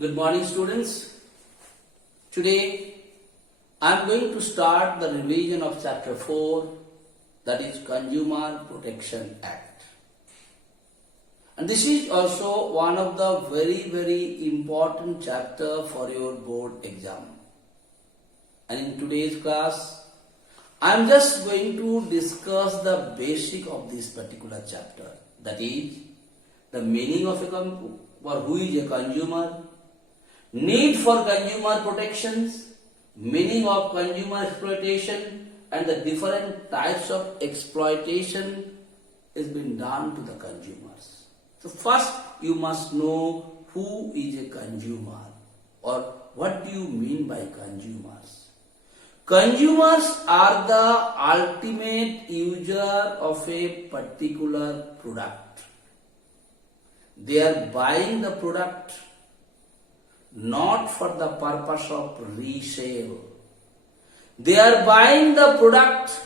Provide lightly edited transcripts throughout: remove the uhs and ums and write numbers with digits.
Good morning, students. Today I am going to start the revision of chapter 4, that is Consumer Protection Act. And this is also one of the very important chapter for your board exam. And in today's class, I am just going to discuss the basic of this particular chapter. That is the meaning of who is a consumer, need for consumer protections, meaning of consumer exploitation, and the different types of exploitation is being done to the consumers. So first you must know who is a consumer or what do you mean by consumers. Consumers are the ultimate user of a particular product. They are buying the product not for the purpose of resale. They are buying the product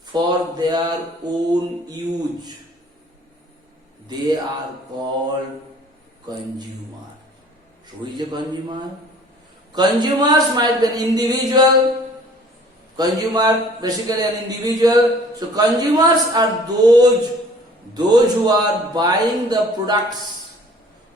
for their own use. They are called consumer. So who is a consumer? Consumers might be an individual. Consumer, basically an individual. So consumers are those who are buying the products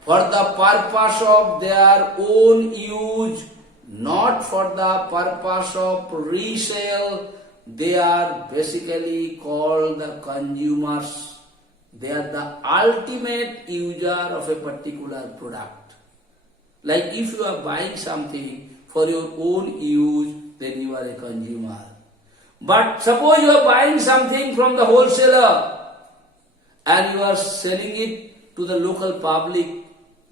for the purpose of their own use, not for the purpose of resale. They are basically called the consumers. They are the ultimate user of a particular product. Like if you are buying something for your own use, then you are a consumer. But suppose you are buying something from the wholesaler and you are selling it to the local public,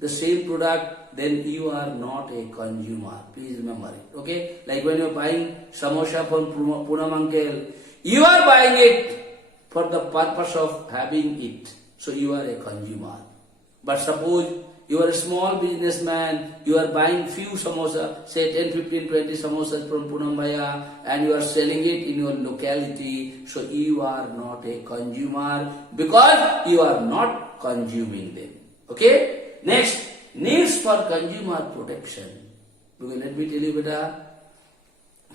the same product, then you are not a consumer. Please remember it. Okay? Like when you are buying samosa from Poonam uncle, you are buying it for the purpose of having it. So you are a consumer. But suppose you are a small businessman, you are buying few samosa, say 10, 15, 20 samosas from Poonam Bhaiya, and you are selling it in your locality. So you are not a consumer because you are not consuming them. Okay? Next, needs for consumer protection. Because let me tell you, beta,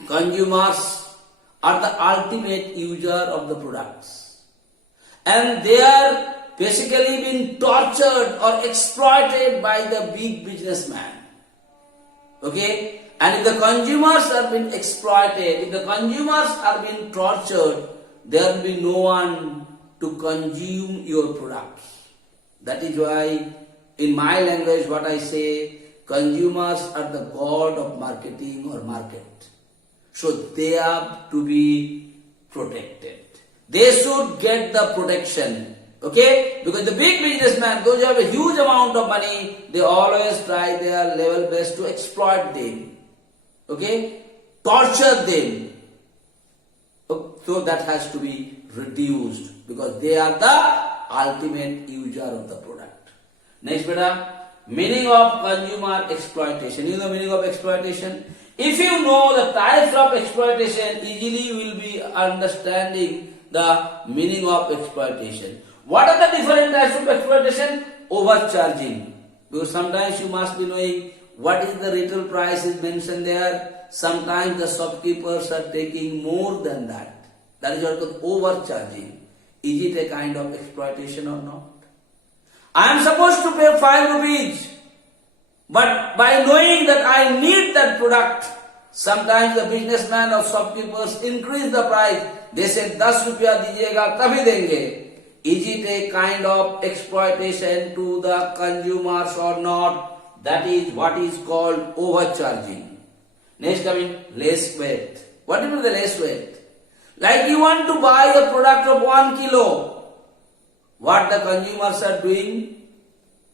consumers are the ultimate user of the products. And they are basically being tortured or exploited by the big businessman. Okay? And if the consumers are being exploited, if the consumers are being tortured, there will be no one to consume your products. That is why in my language, what I say, consumers are the god of marketing or market. So they have to be protected. They should get the protection. Okay? Because the big businessman, those who have a huge amount of money, they always try their level best to exploit them. Okay? Torture them. So that has to be reduced because they are the ultimate user of the product. Next, beta, meaning of consumer exploitation. You know the meaning of exploitation? If you know the types of exploitation, easily you will be understanding the meaning of exploitation. What are the different types of exploitation? Overcharging. Because sometimes you must be knowing what is the retail price is mentioned there. Sometimes the shopkeepers are taking more than that. That is what called overcharging. Is it a kind of exploitation or not? I am supposed to pay 5 rupees, but by knowing that I need that product, sometimes the businessman or shopkeepers increase the price. They say 10 rupiya dijiyega tabhi denge. Is it a kind of exploitation to the consumers or not? That is what is called overcharging. Next coming, less weight. What is the less weight? Like you want to buy a product of 1 kilo. What the consumers are doing?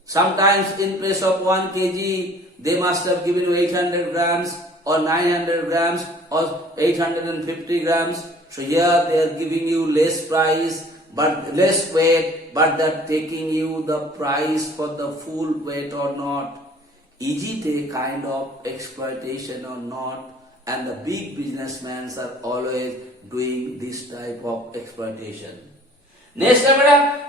Sometimes in place of 1 kg, they must have given you 800 grams or 900 grams or 850 grams. So here they are giving you less price, but less weight, but they are taking you the price for the full weight or not. Is it a kind of exploitation or not? And the big businessmen are always doing this type of exploitation. Next,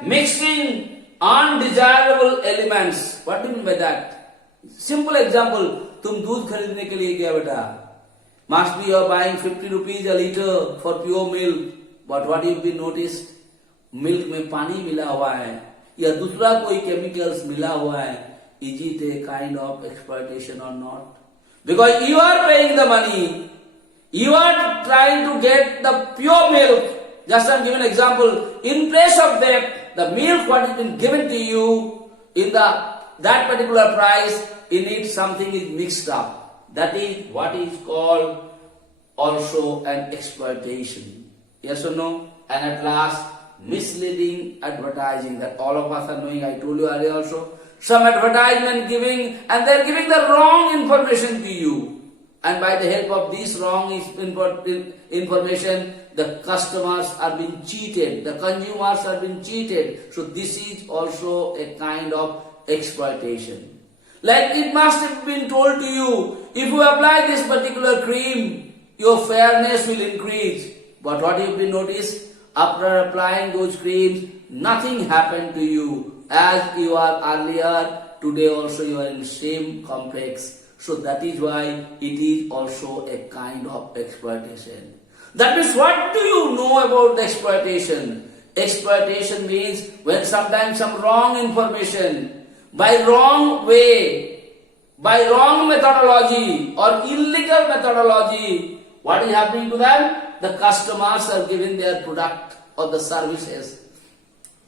mixing undesirable elements. What do you mean by that? Simple example, तुम दूध खरीदने के लिए गया बेटा, must be you are buying 50 rupees a liter for pure milk, but what you been noticed, milk में पानी मिला हुआ है या दूसरा कोई chemicals मिला हुआ है, is it a kind of exploitation or not? Because you are paying the money, you are trying to get the pure milk. Just I am giving an example. In place of that, the milk what has been given to you in that particular price, in it something is mixed up. That is what is called also an exploitation. Yes or no? And at last, misleading advertising. That all of us are knowing. I told you earlier also. Some advertisement giving, and they are giving the wrong information to you. And by the help of this wrong information, the customers are being cheated, the consumers are being cheated. So this is also a kind of exploitation. Like it must have been told to you, if you apply this particular cream, your fairness will increase. But what you've been noticed, after applying those creams, nothing happened to you. As you are earlier, today also you are in same complex. So that is why it is also a kind of exploitation. That means what do you know about exploitation? Exploitation means when sometimes some wrong information, by wrong way, by wrong methodology or illegal methodology, what is happening to them? The customers are giving their product or the services.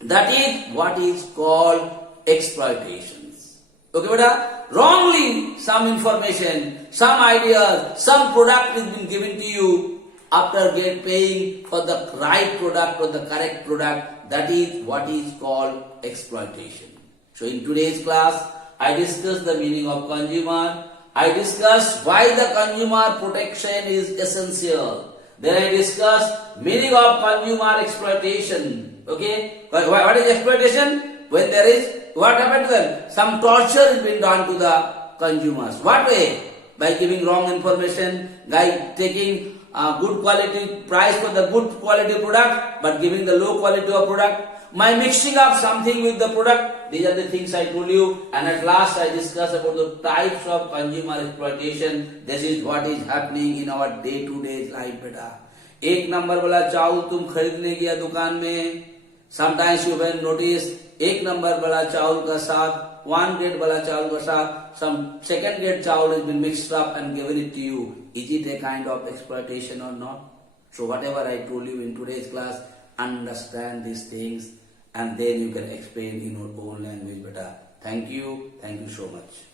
That is what is called exploitations. Okay, beta? Wrongly some information, some ideas, some product is been given to you after paying for the right product or the correct product. That is what is called exploitation. So in today's class, I discussed the meaning of consumer. I discussed why the consumer protection is essential. Then I discussed meaning of consumer exploitation. Okay, what is exploitation? When there is, what happened to them? Some torture is being done to the consumers. What way? By giving wrong information, by taking good quality price for the good quality product, but giving the low quality of product. By mixing up something with the product. These are the things I told you. And at last I discussed about the types of consumer exploitation. This is what is happening in our day-to-day life, beta. एक number वाला चावल तुम खरीदने गया दुकान में. Sometimes you will notice एक number वाला चावल का साथ, 1 grade वाला चावल का साथ, some second grade चावल has been mixed up and given it to you. Is it a kind of exploitation or not? So whatever I told you in today's class, understand these things and then you can explain in your own language better. Thank you so much.